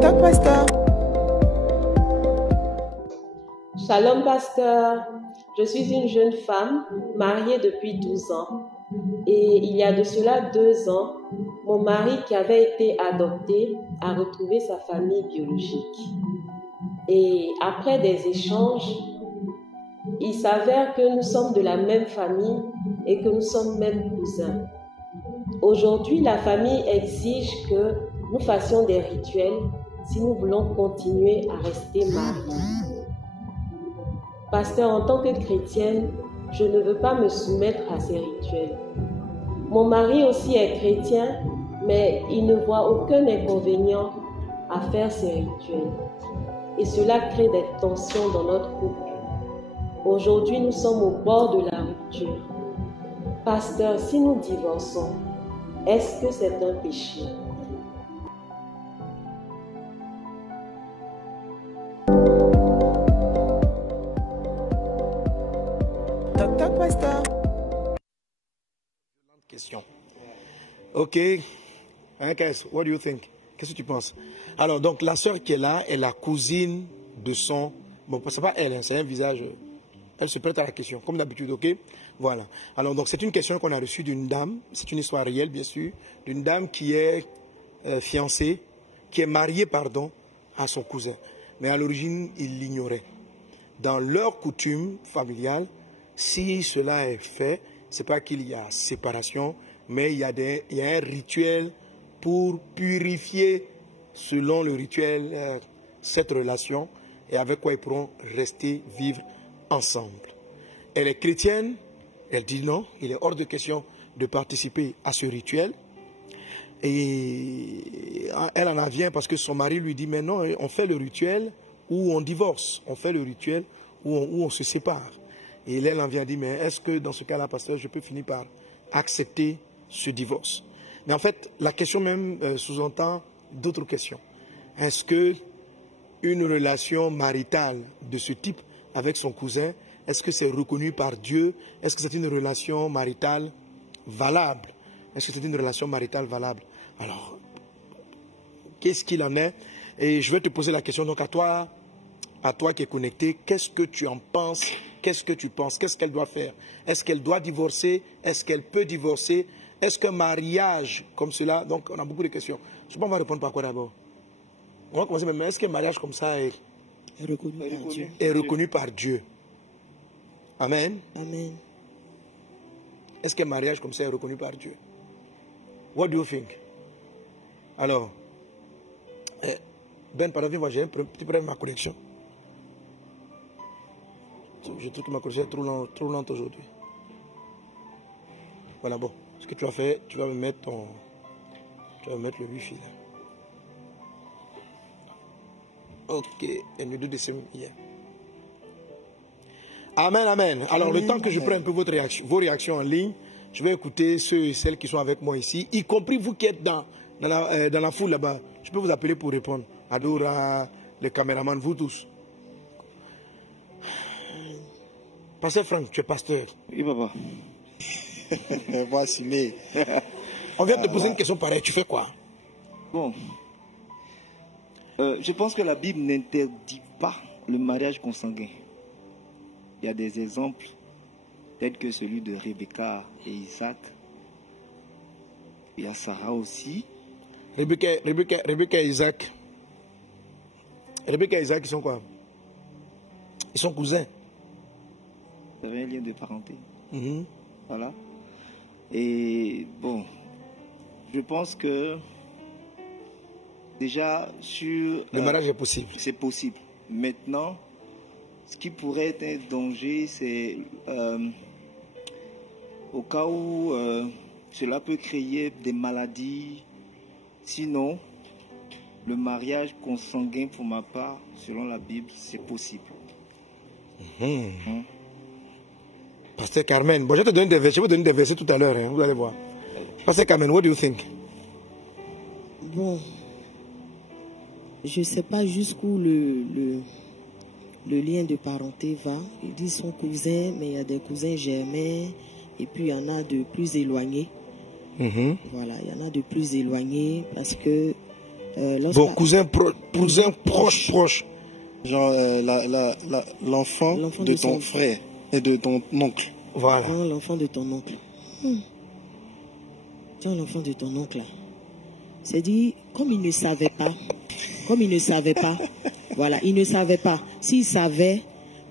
Toc toc, pasteur. Shalom, pasteur. Je suis une jeune femme mariée depuis 12 ans. Et il y a de cela 2 ans, mon mari qui avait été adopté a retrouvé sa famille biologique. Et après des échanges, il s'avère que nous sommes de la même famille et que nous sommes même cousins. Aujourd'hui, la famille exige que nous fassions des rituels si nous voulons continuer à rester mariés. Pasteur, en tant que chrétienne, je ne veux pas me soumettre à ces rituels. Mon mari aussi est chrétien, mais il ne voit aucun inconvénient à faire ces rituels. Et cela crée des tensions dans notre couple. Aujourd'hui, nous sommes au bord de la rupture. Pasteur, si nous divorçons, est-ce que c'est un péché? Toc toc, pasteur. Question. Ok. What do you think? Qu'est-ce que tu penses? Alors, donc, la sœur qui est là est la cousine de son... Bon, c'est pas elle, hein, c'est un visage... Elle se prête à la question, comme d'habitude, ok? Voilà. Alors, donc, c'est une question qu'on a reçue d'une dame. C'est une histoire réelle, bien sûr. D'une dame qui est fiancée, qui est mariée, pardon, à son cousin. Mais à l'origine, il l'ignorait. Dans leur coutume familiale, si cela est fait, c'est pas qu'il y a séparation, mais il y a un rituel pour purifier, selon le rituel, cette relation, et avec quoi ils pourront rester vivre ensemble. Elle est chrétienne, elle dit non, il est hors de question de participer à ce rituel. Et elle en vient parce que son mari lui dit, mais non, on fait le rituel où on divorce, on fait le rituel où on se sépare. Et elle en vient dire, mais est-ce que dans ce cas-là, pasteur, je peux finir par accepter ce divorce? Mais en fait, la question même sous-entend d'autres questions. Est-ce que une relation maritale de ce type avec son cousin, est-ce que c'est reconnu par Dieu? Est-ce que c'est une relation maritale valable? Est-ce que c'est une relation maritale valable? Alors, qu'est-ce qu'il en est? Et je vais te poser la question donc à toi qui es connecté, qu'est-ce que tu en penses? Qu'est-ce que tu penses? Qu'est-ce qu'elle doit faire? Est-ce qu'elle doit divorcer? Est-ce qu'elle peut divorcer? Est-ce qu'un mariage comme cela... Donc, on a beaucoup de questions. Je ne sais pas, on va répondre par quoi d'abord? On va commencer même. Est-ce qu'un mariage comme ça est reconnu par Dieu? Amen. Amen. Est-ce qu'un mariage comme ça est reconnu par Dieu? What do you think? Alors, Ben, pardon, viens voir, j'ai un petit problème avec ma connexion. Je trouve que ma connexion est trop lente aujourd'hui. Voilà, bon. Ce que tu as fait, tu vas me mettre le wifi là. Ok, and you do the same here. Amen, amen. Alors, le temps que je prends un peu vos réactions en ligne, je vais écouter ceux et celles qui sont avec moi ici, y compris vous qui êtes dans la foule là-bas. Je peux vous appeler pour répondre. Adora, le caméraman, vous tous. Pasteur Franck, tu es pasteur. Oui, papa. Voici les. On vient de te poser une question pareille, tu fais quoi? Bon. Je pense que la Bible n'interdit pas le mariage consanguin. Il y a des exemples, tels que celui de Rebecca et Isaac. Il y a Sarah aussi. Rebecca et Isaac. Rebecca et Isaac, ils sont quoi? Ils sont cousins. Vous avez un lien de parenté. Mm-hmm. Voilà. Et bon, je pense que déjà sur... Le mariage est possible. C'est possible. Maintenant, ce qui pourrait être un danger, c'est au cas où cela peut créer des maladies. Sinon, le mariage consanguin, pour ma part, selon la Bible, c'est possible. Pasteur Carmen, bon, je vais te donner des versets, tout à l'heure, hein, vous allez voir. Pasteur Carmen, what do you think? Bon, je ne sais pas jusqu'où le lien de parenté va. Ils disent son cousin, mais il y a des cousins germains, et puis il y en a de plus éloignés. Voilà, il y en a de plus éloignés parce que Vos cousins proches. Genre l'enfant de ton frère et de ton oncle. Voilà. L'enfant de ton oncle. L'enfant de ton oncle. C'est dit, comme il ne savait pas, voilà, il ne savait pas. S'il savait,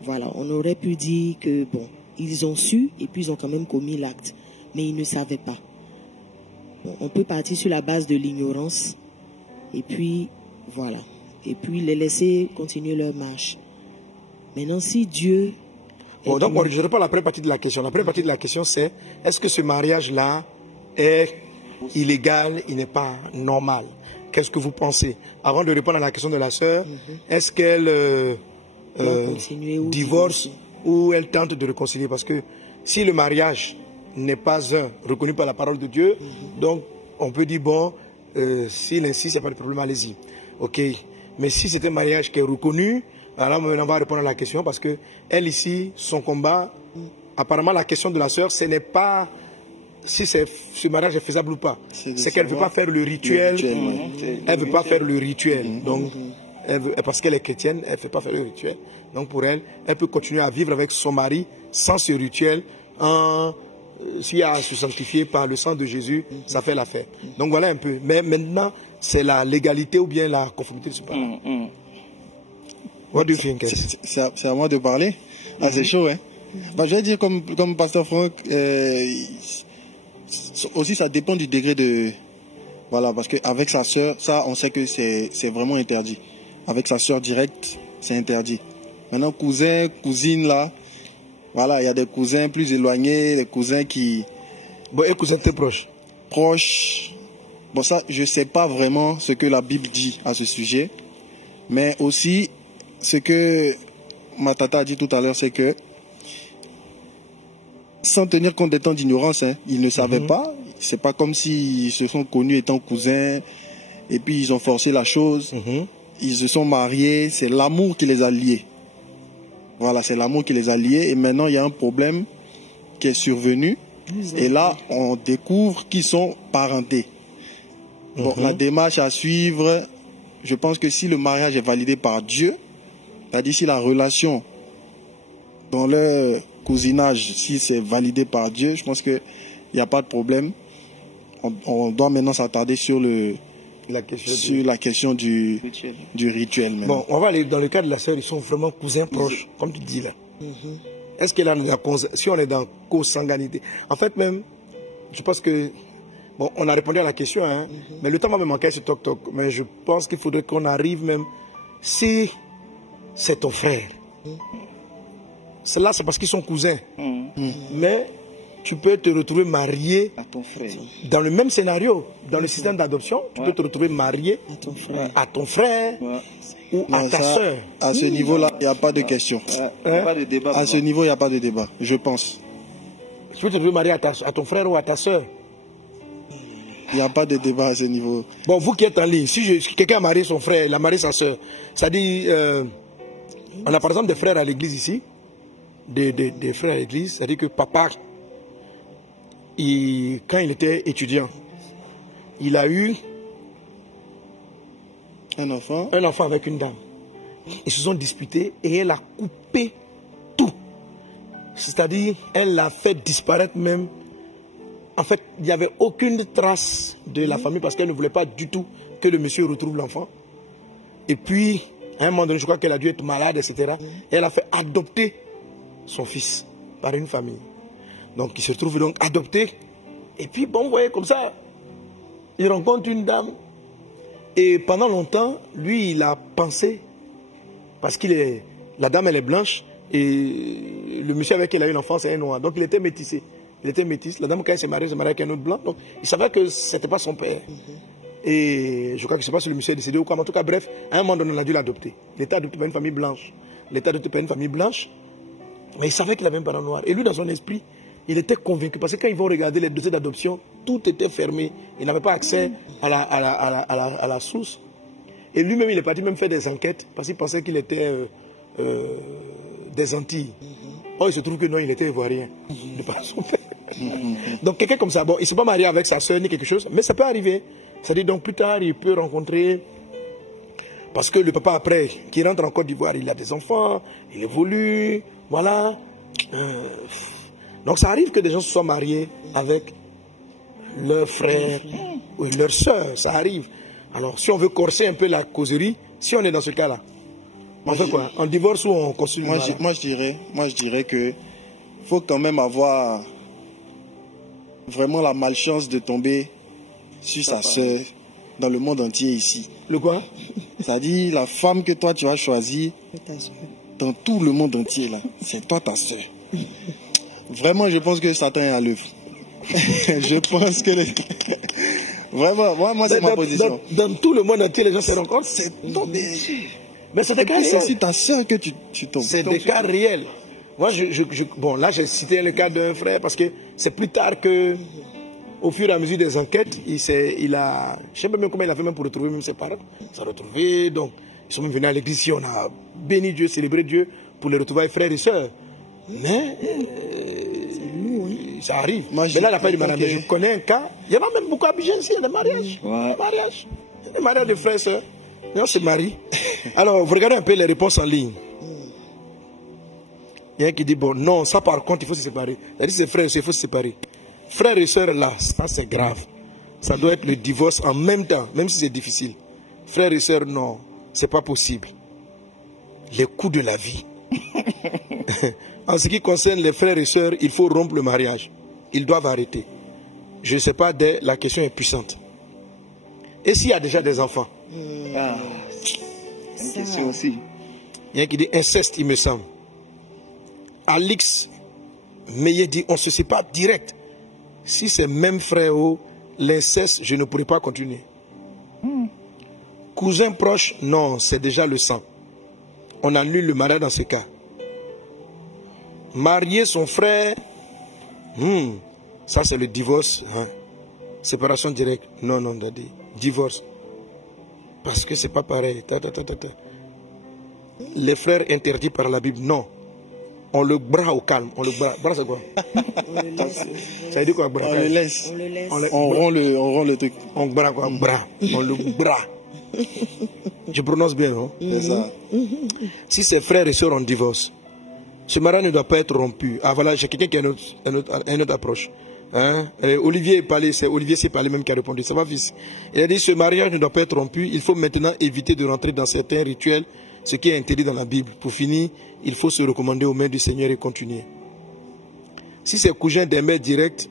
voilà, on aurait pu dire que, bon, ils ont su et puis ils ont quand même commis l'acte. Mais ils ne savaient pas. Bon, on peut partir sur la base de l'ignorance et puis, voilà. Et puis les laisser continuer leur marche. Maintenant, si Dieu... Bon, donc, je réponds à la première partie de la question. La première partie de la question, c'est, est-ce que ce mariage-là est illégal, il n'est pas normal? Qu'est-ce que vous pensez? Avant de répondre à la question de la sœur, est-ce qu'elle divorce ou elle tente de réconcilier? Parce que si le mariage n'est pas reconnu par la parole de Dieu, donc on peut dire, bon, s'il insiste, il n'y a pas de problème, allez-y. Ok. Mais si c'est un mariage qui est reconnu, alors maintenant on va répondre à la question parce que elle ici, son combat, apparemment la question de la sœur, ce n'est pas si ce mariage est faisable ou pas. C'est qu'elle ne veut pas faire le rituel. Elle ne veut pas faire le rituel. Donc, parce qu'elle est chrétienne, elle ne veut pas faire le rituel. Donc pour elle, elle peut continuer à vivre avec son mari sans ce rituel. S'il y a à se sanctifier par le sang de Jésus, ça fait l'affaire. Donc voilà un peu. Mais maintenant, c'est la légalité ou bien la conformité de ce parent. What do you think? C'est à moi de parler. Ah, c'est chaud, hein. Bah, je vais dire comme Pasteur Franck, aussi ça dépend du degré de... Voilà, parce qu'avec sa sœur, ça on sait que c'est vraiment interdit. Avec sa sœur directe, c'est interdit. Maintenant, cousin, cousine, là, voilà, il y a des cousins plus éloignés, des cousins qui... Bon, et cousins très proches? Proches. Bon, ça, je ne sais pas vraiment ce que la Bible dit à ce sujet. Mais aussi, ce que ma tata a dit tout à l'heure, c'est que, sans tenir compte des temps d'ignorance, hein, ils ne savaient pas. C'est pas comme s'ils se sont connus étant cousins et puis ils ont forcé la chose. Ils se sont mariés. C'est l'amour qui les a liés. Voilà, c'est l'amour qui les a liés. Et maintenant, il y a un problème qui est survenu. Et là, on découvre qu'ils sont parentés. Bon, la démarche à suivre, je pense que si le mariage est validé par Dieu, c'est-à-dire si la relation dans le cousinage, si c'est validé par Dieu, je pense qu'il n'y a pas de problème. On doit maintenant s'attarder sur la question du rituel. Bon, on va aller dans le cas de la sœur, ils sont vraiment cousins proches, comme tu dis là. Est-ce que là, si on est dans consanguinité, en fait même, je pense que, bon, on a répondu à la question, hein, mais le temps va me manquer ce toc-toc. Mais je pense qu'il faudrait qu'on arrive même, si c'est ton frère, cela c'est parce qu'ils sont cousins, mais tu peux te retrouver marié à ton frère. Dans le même scénario, dans le système d'adoption, tu peux te retrouver marié à ton frère ou à ta soeur. À ce niveau-là, il n'y a pas de question. Pas de débat. À ce niveau, il n'y a pas de débat, je pense. Tu peux te retrouver marié à ton frère ou à ta soeur. Il n'y a pas de débat à ce niveau. Bon, vous qui êtes en ligne, si quelqu'un a marié son frère, il a marié sa soeur, c'est-à-dire, on a par exemple des frères à l'église ici, des frères à l'église, c'est-à-dire que papa, quand il était étudiant, il a eu un enfant avec une dame. Ils se sont disputés et elle a coupé tout. C'est-à-dire, elle l'a fait disparaître même. En fait, il n'y avait aucune trace de la famille parce qu'elle ne voulait pas du tout que le monsieur retrouve l'enfant. Et puis, à un moment donné, je crois qu'elle a dû être malade, etc. Et elle a fait adopter son fils par une famille. Donc, il se retrouve donc adopté. Et puis, bon, vous voyez, comme ça, il rencontre une dame. Et pendant longtemps, lui, il a pensé, parce que la dame, elle est blanche, et le monsieur avec qui il a eu l'enfant, c'est un noir. Donc, il était métissé. Il était métisse. La dame, quand elle s'est mariée avec un autre blanc. Donc, il savait que ce n'était pas son père. Et je crois que je ne sais pas si le monsieur est décédé ou quoi. Mais en tout cas, bref, à un moment donné, on a dû l'adopter. Il était adopté par une famille blanche. Mais il savait qu'il avait un parent noir. Et lui, dans son esprit, il était convaincu. Parce que quand ils vont regarder les dossiers d'adoption, tout était fermé. Il n'avait pas accès à la source. Et lui-même, il est parti même faire des enquêtes. Parce qu'il pensait qu'il était des Antilles. Or, il se trouve que non, il était ivoirien. De par son père. Donc, quelqu'un comme ça, bon, il ne s'est pas marié avec sa soeur ni quelque chose. Mais ça peut arriver. C'est-à-dire, donc, plus tard, il peut rencontrer Parce que le papa, après, qui rentre en Côte d'Ivoire, il a des enfants, il évolue, voilà. Donc ça arrive que des gens se soient mariés avec leur frère ou leur soeur, ça arrive. Alors si on veut corser un peu la causerie, si on est dans ce cas-là, on fait quoi? On divorce ou on continue? Moi je dirais que faut quand même avoir vraiment la malchance de tomber sur sa sœur dans le monde entier ici. Le quoi? C'est-à-dire la femme que toi tu as choisie dans tout le monde entier là, c'est toi ta sœur. Vraiment, je pense que Satan est à l'œuvre. Je pense que vraiment, moi c'est ma position. Dans tout le monde entier, les gens se rendent compte. Mais c'est des cas réels. C'est aussi ta sœur que tu tombes. C'est des cas réels. Moi, bon, là, j'ai cité le cas d'un frère parce que c'est plus tard que, au fur et à mesure des enquêtes, il a, je ne sais pas même comment il a fait même pour retrouver même ses parents. Il s'est retrouvé, donc, ils sont même venus à l'église ici, on a béni Dieu, célébré Dieu pour les retrouver frères et sœurs. Mais, ça arrive. Mais là, la fin du mariage, je connais un cas, il y en a même beaucoup à Abidjan ici, il y a des mariages. Des mariages de frères et sœurs. Et on se marie. Alors, vous regardez un peu les réponses en ligne. Il y a un qui dit, bon, non, ça par contre, il faut se séparer. C'est-à-dire, c'est frère et sœur, il faut se séparer. Frères et sœurs, là, ça c'est grave. Ça doit être le divorce en même temps, même si c'est difficile. Frères et sœurs, non, c'est pas possible. Les coups de la vie. En ce qui concerne les frères et sœurs, il faut rompre le mariage. Ils doivent arrêter. Je ne sais pas, la question est puissante. Et s'il y a déjà des enfants? C'est une question aussi. Il y a un qui dit inceste, il me semble. Alix Meillet dit on se sépare direct. Si c'est même frère ou l'inceste, je ne pourrai pas continuer. Cousin proche, non, c'est déjà le sang. On annule le mariage dans ce cas. Marier son frère, ça c'est le divorce. Hein. Séparation directe. Non, daddy. Divorce. Parce que c'est pas pareil. Les frères interdits par la Bible, non. On le bras au calme. On le bras. Bras c'est quoi? Ça veut dire quoi, bras? On le laisse. On rend le truc. On bras quoi? Bras. On le bras. Je prononce bien, non? C'est ça. Si ses frères et sœurs ont divorce, ce mariage ne doit pas être rompu. Ah voilà, j'ai quelqu'un qui a une autre approche. Hein? Olivier s'est parlé même qui a répondu. Ça va, fils? Il a dit ce mariage ne doit pas être rompu. Il faut maintenant éviter de rentrer dans certains rituels, ce qui est interdit dans la Bible. Pour finir, il faut se recommander aux mains du Seigneur et continuer. Si c'est cousin des mères directs,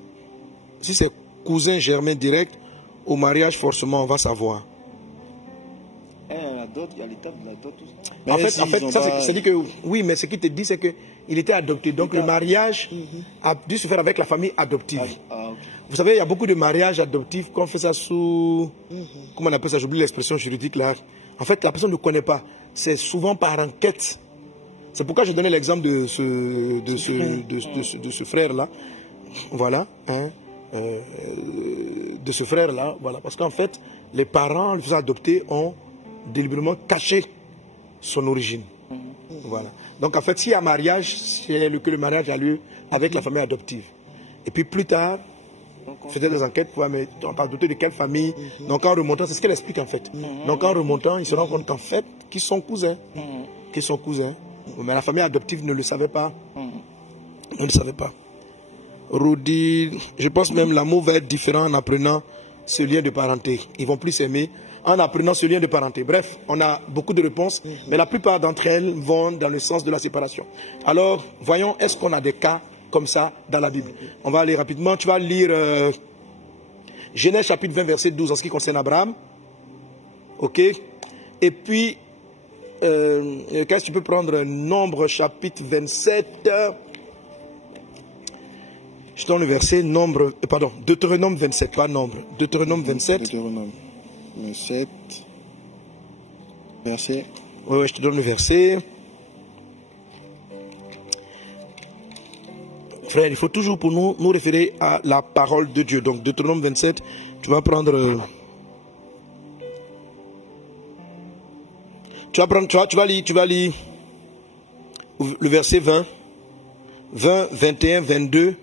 si c'est cousin germain direct, au mariage forcément on va savoir. Il y a l'étape de la dot. En fait, ça c'est dit que oui, mais ce qu'il te dit c'est que il était adopté. Donc le mariage a dû se faire avec la famille adoptive. Vous savez, il y a beaucoup de mariages adoptifs qu'on fait ça sous, comment on appelle ça, j'oublie l'expression juridique là. En fait, la personne ne connaît pas. C'est souvent par enquête. C'est pourquoi je donnais l'exemple de ce frère-là. Voilà. Hein, de ce frère-là. Voilà. Parce qu'en fait, les parents, le faisant adopter, ont délibérément caché son origine. Voilà. Donc en fait, s'il y a mariage, c'est que le mariage a lieu avec la famille adoptive. Et puis plus tard, faisait des enquêtes pour mais on t'a adopté de quelle famille. Donc en remontant, c'est ce qu'elle explique en fait. Donc en remontant, ils se rendent compte en fait qu'ils sont cousins. Qu'ils sont cousins. Mais la famille adoptive ne le savait pas. Ne le savait pas. Rudy, je pense même l'amour va être différent en apprenant ce lien de parenté. Ils vont plus s'aimer en apprenant ce lien de parenté. Bref, on a beaucoup de réponses, mais la plupart d'entre elles vont dans le sens de la séparation. Alors, voyons, est-ce qu'on a des cas comme ça dans la Bible? On va aller rapidement. Tu vas lire Genèse chapitre 20, verset 12 en ce qui concerne Abraham. Ok. Et puis, qu'est-ce que tu peux prendre? Nombre chapitre 27. Je donne le verset Deutéronome 27, pas Nombre. Deutéronome 27. Deutéronome 27. Verset. Oui, je te donne le verset. Frère, il faut toujours pour nous référer à la parole de Dieu. Donc, Deutéronome 27, tu vas prendre... Tu vas lire le verset 20, 21, 22.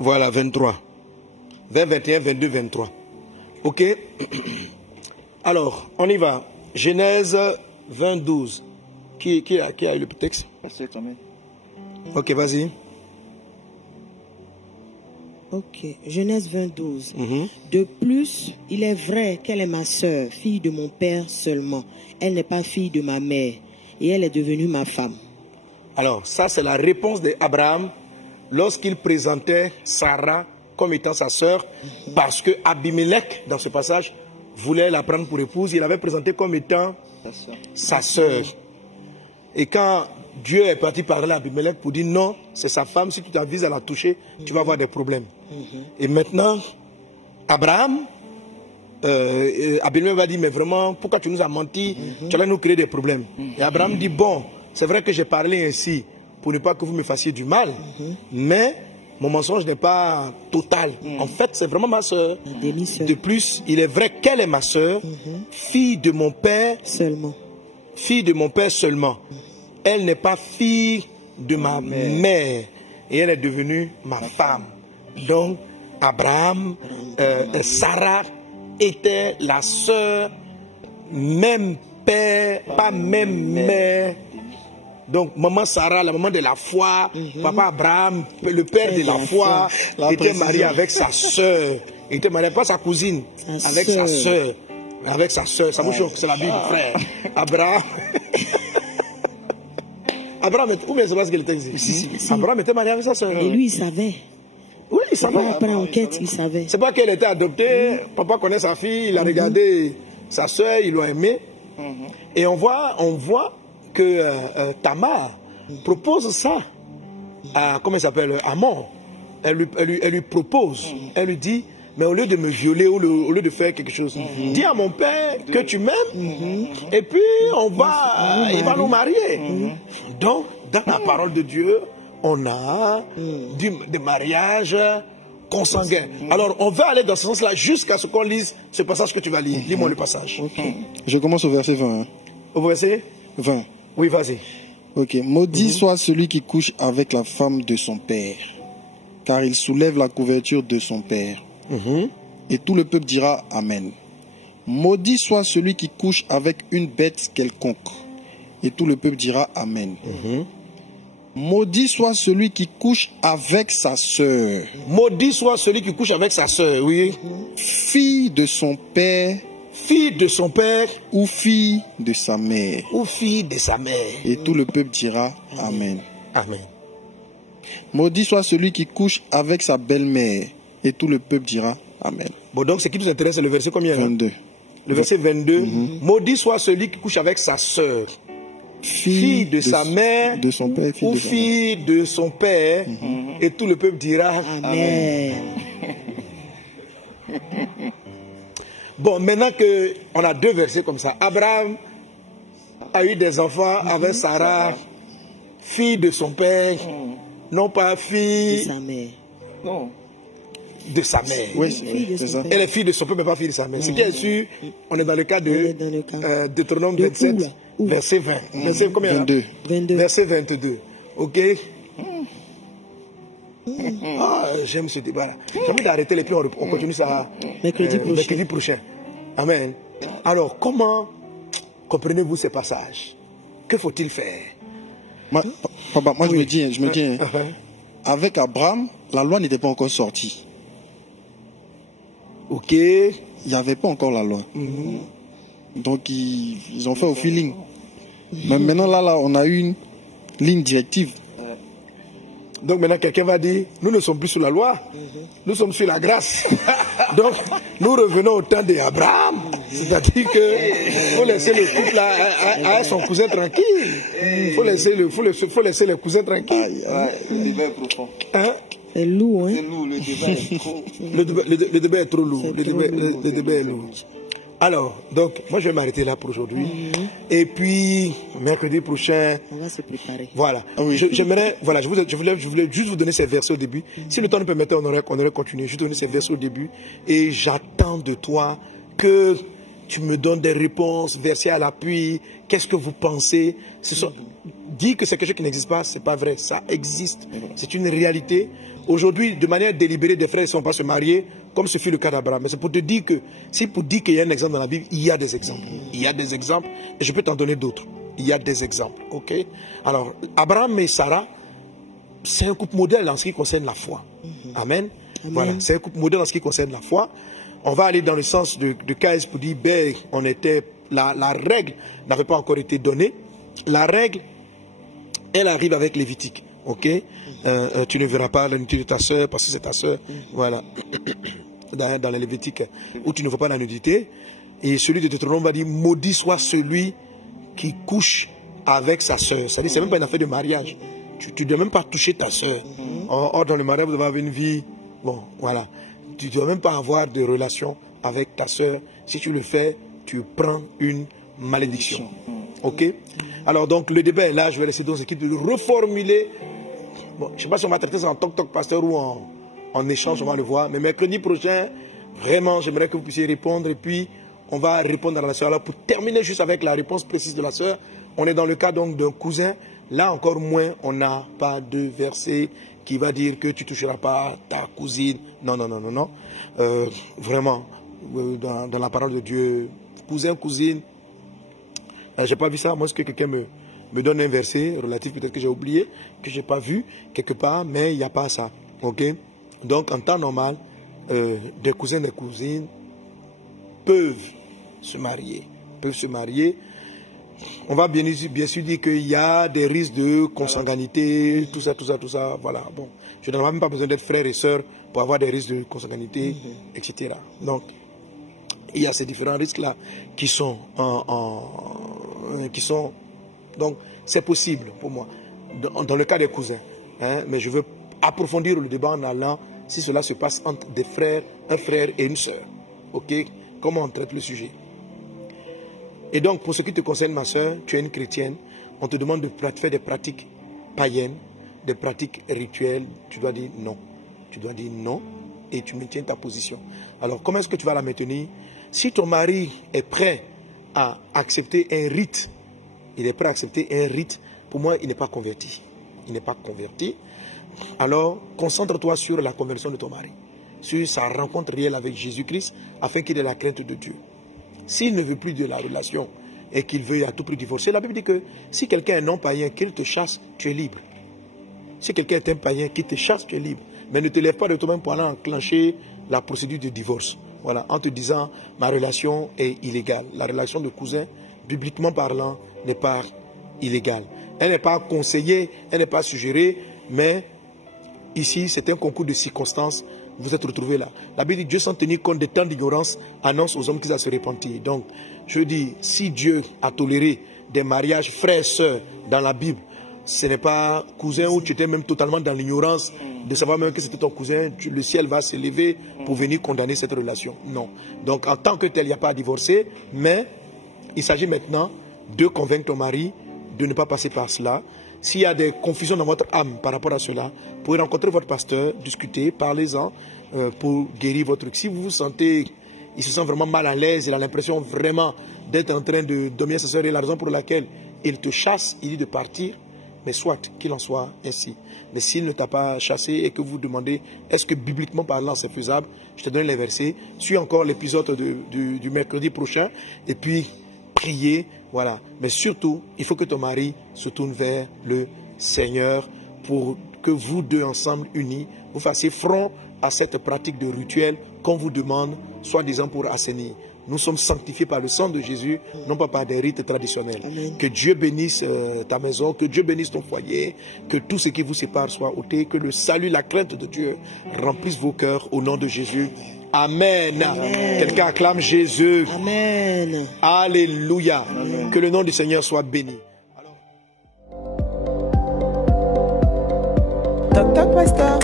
Voilà, 23. 20, 21, 22, 23. Ok? Alors, on y va. Genèse 20, 12. Qui a eu le texte? Ok, vas-y. Ok, Genèse 20, 12. De plus, il est vrai qu'elle est ma sœur, fille de mon père seulement. Elle n'est pas fille de ma mère, et elle est devenue ma femme. Alors, ça c'est la réponse d'Abraham lorsqu'il présentait Sarah comme étant sa sœur, parce que Abimelech, dans ce passage, voulait la prendre pour épouse. Il l'avait présentée comme étant sa sœur. Et quand Dieu est parti parler à Abimelech pour dire non, c'est sa femme, si tu t'avises à la toucher, tu vas avoir des problèmes. Et maintenant, Abraham, Abimelech va dire, mais vraiment, pourquoi tu nous as menti? Tu allais nous créer des problèmes. Et Abraham dit, bon, c'est vrai que j'ai parlé ainsi pour ne pas que vous me fassiez du mal, mais mon mensonge n'est pas total. En fait, c'est vraiment ma soeur. De plus, il est vrai qu'elle est ma soeur, fille de mon père seulement. Fille de mon père seulement. Elle n'est pas fille de ma mère. Et elle est devenue ma femme. Donc, Abraham, Sarah était la sœur, même père, pas même mère. Donc, maman Sarah, la maman de la foi, papa Abraham, le père de la foi, était marié avec sa sœur. Il était marié, pas sa cousine, avec sa sœur. Avec sa sœur. Ça vous choque, c'est la Bible, frère. Abraham. Abraham, ou bien c'est parce qu'il était ici. Abraham était marié avec sa sœur. Et lui, il savait. Oui, il savait. Après enquête, il savait. C'est pas qu'elle était adoptée. Papa connaît sa fille, il a regardé sa sœur, il l'a aimé. Et on voit que Tamar propose ça à, comment il s'appelle, Amon. Elle lui propose. Elle lui dit, mais au lieu de me violer, au lieu de faire quelque chose, dis à mon père que tu m'aimes, et puis il va nous marier. Donc, dans la parole de Dieu, on a des mariages consanguins. Alors, on va aller dans ce sens-là jusqu'à ce qu'on lise ce passage que tu vas lire. Lis-moi le passage. Je commence au verset 20. Au verset 20. Oui, vas-y. Ok. Maudit soit celui qui couche avec la femme de son père, car il soulève la couverture de son père. Et tout le peuple dira Amen. Maudit soit celui qui couche avec une bête quelconque. Et tout le peuple dira Amen. Maudit soit celui qui couche avec sa sœur. Maudit soit celui qui couche avec sa sœur, oui. Fille de son père. Fille de son père. Ou fille de sa mère. Ou fille de sa mère. Et tout le peuple dira Amen. Amen. Maudit soit celui qui couche avec sa belle-mère. Et tout le peuple dira Amen. Bon, donc ce qui nous intéresse, c'est le verset combien? 22. Le verset 22. Maudit soit celui qui couche avec sa sœur. Fille de sa mère, de son père, ou fille de son père, et tout le peuple dira Amen. Bon, maintenant qu'on a deux versets comme ça, Abraham a eu des enfants avec Sarah, fille de son père, non pas fille de sa mère. Non. De sa mère. Oui, c'est ça. Elle est fille de son père, mais pas fille de sa mère. Ce qui est sûr, on est dans le cas de Deutéronome 27, verset 20. Verset combien? 22. Verset 22. Ok? Ah, j'aime ce débat. J'ai envie d'arrêter et puis on continue ça mercredi prochain. Amen. Alors, comment comprenez-vous ces passages? Que faut-il faire? Papa, moi je me dis, avec Abraham, la loi n'était pas encore sortie. Ok. Il n'y avait pas encore la loi. Donc ils ont fait au feeling. Mais maintenant là, on a une ligne directive. Donc maintenant quelqu'un va dire, nous ne sommes plus sous la loi, nous sommes sur la grâce. Donc nous revenons au temps d'Abraham. C'est-à-dire que faut laisser le couple à son cousin tranquille. Faut laisser le cousin tranquille. Le débat est profond. C'est lourd, hein? C'est lourd, le débat est trop. Le débat est trop lourd. Le débat est lourd. Alors, donc, moi je vais m'arrêter là pour aujourd'hui. Et puis, mercredi prochain, on va se préparer. Voilà. Je voulais juste vous donner ces versets au début. Si le temps nous permettait, on aurait continué. Je vais donner ces versets au début. Et j'attends de toi que tu me donnes des réponses, versets à l'appui, qu'est-ce que vous pensez? Dire que c'est quelque chose qui n'existe pas, c'est pas vrai, ça existe, c'est une réalité. Aujourd'hui, de manière délibérée, des frères ne sont pas se marier, comme ce fut le cas d'Abraham. Mais c'est pour te dire que, si pour dire qu'il y a un exemple dans la Bible, il y a des exemples. Il y a des exemples, et je peux t'en donner d'autres. Il y a des exemples, ok? Alors, Abraham et Sarah, c'est un couple modèle en ce qui concerne la foi. Amen. Voilà, c'est un couple modèle en ce qui concerne la foi. On va aller dans le sens de Caïs pour dire, ben, la règle n'avait pas encore été donnée. La règle, elle arrive avec Lévitique. Ok, tu ne verras pas la nudité de ta soeur parce que c'est ta soeur. Voilà, dans les Lévitiques où tu ne vois pas la nudité. Et celui de Deutéronome va dire, maudit soit celui qui couche avec sa soeur. C'est-à-dire, c'est même pas une affaire de mariage. Tu ne dois même pas toucher ta soeur. Or, dans le mariage, vous devez avoir une vie. Bon, voilà. Tu ne dois même pas avoir de relation avec ta soeur. Si tu le fais, tu prends une malédiction. Ok? Alors, donc, le débat est là. Je vais laisser d'autres équipes de le reformuler. Bon, je ne sais pas si on va traiter ça en toc-toc pasteur ou en échange, on va le voir. Mais mercredi prochain, vraiment, j'aimerais que vous puissiez répondre. Et puis, on va répondre à la soeur. Alors, pour terminer juste avec la réponse précise de la soeur, on est dans le cas donc d'un cousin. Là, encore moins, on n'a pas de verset qui va dire que tu ne toucheras pas ta cousine. Non, non, non, non, non. Vraiment, dans la parole de Dieu, cousin, cousine, je n'ai pas vu ça. Moi, est-ce que quelqu'un me donne un verset relatif, peut-être que j'ai oublié, que je n'ai pas vu quelque part, mais il n'y a pas ça. Ok? Donc, en temps normal, des cousins et des cousines peuvent se marier. On va bien sûr dire qu'il y a des risques de consanguinité, tout ça, voilà. Bon, je n'ai même pas besoin d'être frère et sœur pour avoir des risques de consanguinité, etc. Donc, il y a ces différents risques-là qui sont donc, c'est possible pour moi, dans le cas des cousins. Hein, mais je veux approfondir le débat en allant, si cela se passe entre des frères, un frère et une sœur. Ok? Comment on traite le sujet? Et donc, pour ce qui te concerne, ma soeur, tu es une chrétienne, on te demande de faire des pratiques païennes, des pratiques rituelles, tu dois dire non. Tu dois dire non et tu maintiens ta position. Alors, comment est-ce que tu vas la maintenir? Si ton mari est prêt à accepter un rite, pour moi, il n'est pas converti. Alors, concentre-toi sur la conversion de ton mari, sur sa rencontre réelle avec Jésus-Christ, afin qu'il ait la crainte de Dieu. S'il ne veut plus de la relation et qu'il veut à tout prix divorcer, la Bible dit que si quelqu'un est non-païen, qu'il te chasse, tu es libre. Si quelqu'un est un païen, qu'il te chasse, tu es libre. Mais ne te lève pas de toi-même pour aller enclencher la procédure de divorce. Voilà, en te disant, ma relation est illégale. La relation de cousin, bibliquement parlant, n'est pas illégale. Elle n'est pas conseillée, elle n'est pas suggérée, mais ici, c'est un concours de circonstances. Vous êtes retrouvés là. La Bible dit, Dieu sans tenir compte des temps d'ignorance, annonce aux hommes qu'ils doivent se repentir. Donc, je dis, si Dieu a toléré des mariages frères-sœurs dans la Bible, ce n'est pas cousin où tu étais même totalement dans l'ignorance de savoir même que c'était ton cousin, le ciel va s'élever pour venir condamner cette relation. Non. Donc, en tant que tel, il n'y a pas à divorcer, mais il s'agit maintenant de convaincre ton mari de ne pas passer par cela. S'il y a des confusions dans votre âme par rapport à cela, vous pouvez rencontrer votre pasteur, discuter, parlez-en pour guérir votre truc. Si vous vous sentez, il se sent vraiment mal à l'aise, il a l'impression vraiment d'être en train de dominer sa soeur et la raison pour laquelle il te chasse, il dit de partir, mais soit qu'il en soit ainsi. Mais s'il ne t'a pas chassé et que vous demandez, est-ce que bibliquement parlant c'est faisable, je te donne les versets. Suis encore l'épisode du mercredi prochain et puis priez. Voilà, mais surtout, il faut que ton mari se tourne vers le Seigneur pour que vous deux ensemble unis, vous fassiez front à cette pratique de rituel qu'on vous demande, soi-disant pour assainir. Nous sommes sanctifiés par le sang de Jésus, non pas par des rites traditionnels. Amen. Que Dieu bénisse ta maison, que Dieu bénisse ton foyer, que tout ce qui vous sépare soit ôté, que le salut, la crainte de Dieu remplisse vos cœurs au nom de Jésus. Amen. Amen. Quelqu'un acclame Jésus. Amen. Alléluia. Amen. Que le nom du Seigneur soit béni. Toc toc pasteur.